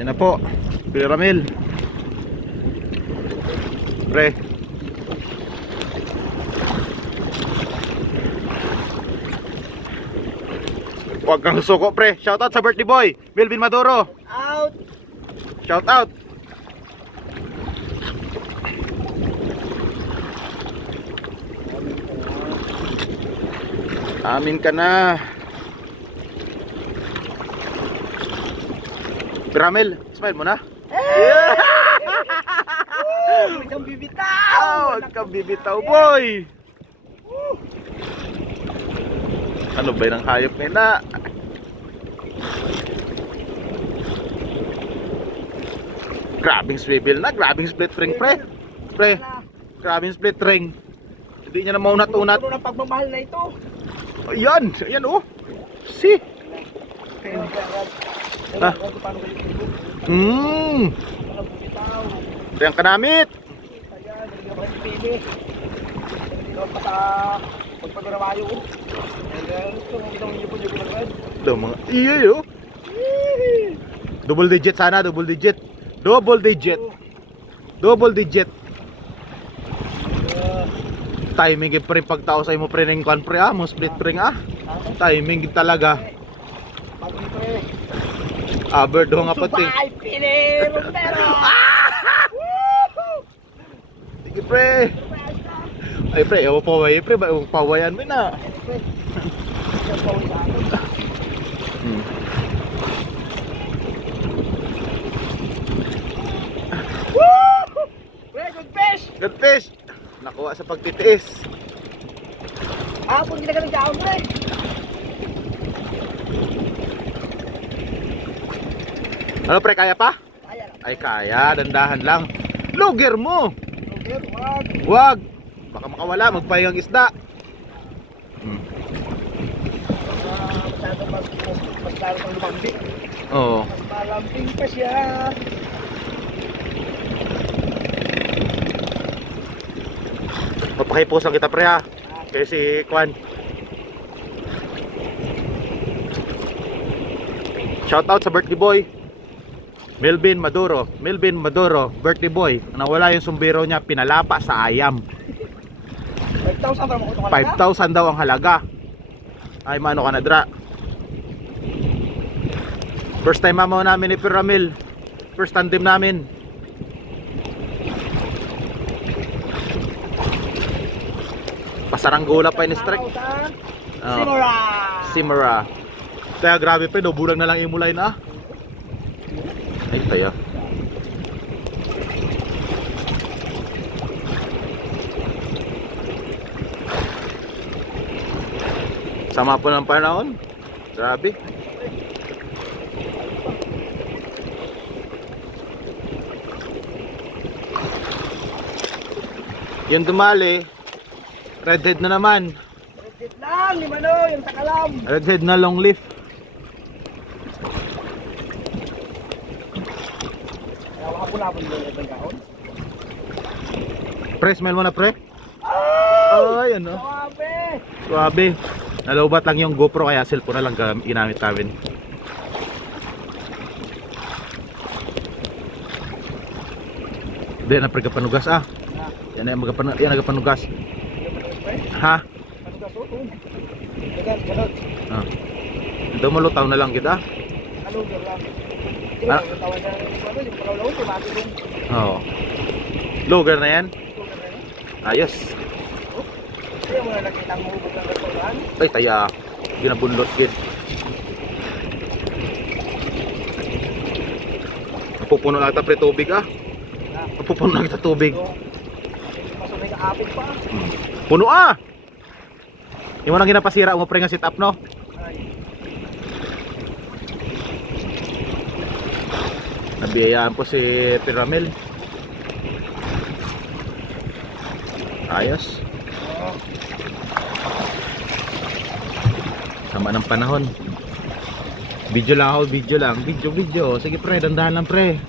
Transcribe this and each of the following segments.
Yan na po, Piramil. Pre. Huwag kang susuko, pre. Shoutout sa birthday boy, Melvin Maduro. Out. Shoutout. Amin ka na. Piramil, smile mo na. Yeah! Huwag kang bibitaw! Huwag kang bibitaw, boy. Ano ba yung hayop ngayon na? Grabing swivel na, grabing split ring, pre. Pre, grabing split ring. Hindi niya na maunat-unat. Puno ng pagmamahal na ito. Ayan, ayan oh. Si. Ah. Ito yung kanamit. Ayan, hindi ka pili. Ikaw pa sa pagpagarawayo. Ayan, ito ang ipon-ipon ng red. Ito mga, iya oh. Double digit sana, double digit. Double digit. Double digit. Timing pa rin pagtao sa imo pre ng kan pre mo split ring timing talaga. Bird ho nga pati. Subay, pili, Romero. Sige pre. Ay pre, ewo paway pre, pawayan mo na. Good fish. Good fish. Nakuha sa pagtitiis. Kung hindi ka nagdaon, pre. Ano pre, kaya pa? Kaya lang. Ay kaya, dandahan lang. Luger mo. Luger, wag. Wag. Baka makawala, magpahingang isda. Masyado mas lalo pang lumambing. Oo. Mas malambing pa siya. Mapakipusan kita pre ha. Kaya si Kwan. Shoutout sa birthday boy Melvin Maduro. Melvin Maduro, birthday boy. Nawala yung sumbiro niya, pinalapa sa ayam. 5,000 para makuha ka 5,000 daw ang halaga. Ay mano ka na dra. First time mamaw namin ni Piramil. First tandem namin. Pasaranggula pa in strike. Simura. Simura. Kaya grabe pa, bulang na lang imulay na. Ay, taya. Sama po ng panahon. Grabe. Yung dumali, redhead na naman. Redhead lang, ni Mano, yung takalam. Redhead na long leaf. Nakapulapon mo yung kaon. Pre, smell mo na pre? Ay, ano? Suabe. Suabe. Nalobat lang yung GoPro kaya cellphone na lang ginamit namin. Hindi na pre kapanugas Yan na yung nagapanugas. Ha? Ito malutaw na lang kita. Oo. Lugar na yan? Ayos. Ay taya. Ginabundot gid. Pupuno na kita pre tubig Pupuno na kita tubig. Puno Yung mo nang ginapasira mo pre nga sit up no? Nabiyayaan po si Piramil. Ayos. Sama ng panahon. Video lang ako, video lang. Video. Sige pre, dandahan lang pre.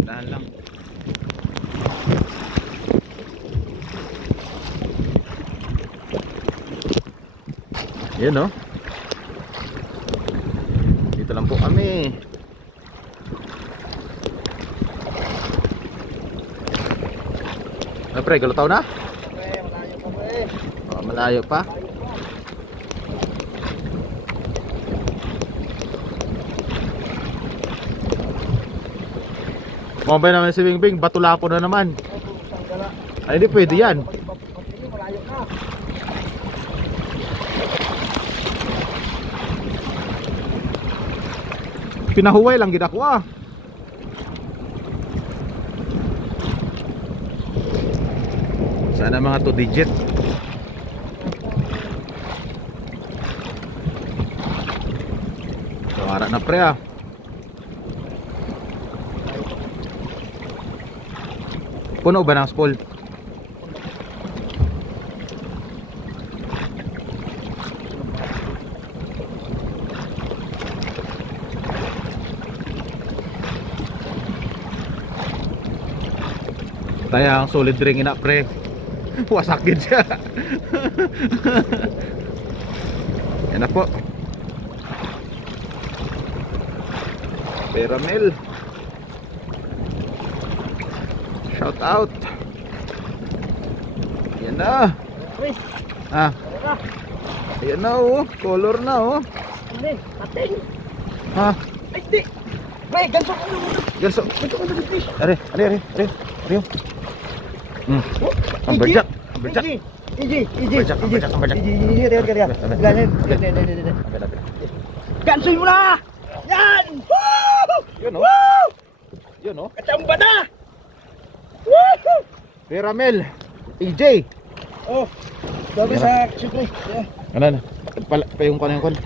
Dandahan lang. Yan no. Dito lang po kami. Ano pre, galutaw na? Pre, malayo pa pre. Oh, malayo pa. Mabay naman si Bingbing, batulapo na naman. Sanggala. Ay, hindi pwede yan. Malayo na. Pinahuway lang ginakuha. Sana mga 2 digit. Tawara na pre ah. Puno ba ng spool? Tayo ang solid ring ina pre. Wasakin siya. Yan na po. Peramel. Shout out. Yan na. Pre, Ah, tara. yan na oh. Color na oh. Pre, ating. Ha, Ay, di. Pre, ganso ko na muna. ganso. Ganso ko na pre. Are, are. Amberjack. Amberjack. Easy. Amberjack. Gansoy mo na! Yan! Woo! Yun oh. Woo! Yun oh. Katamba na! Woo! Peramel. EJ. Oh, dami sa siyempre. Ano na? Pa yung kanang kon.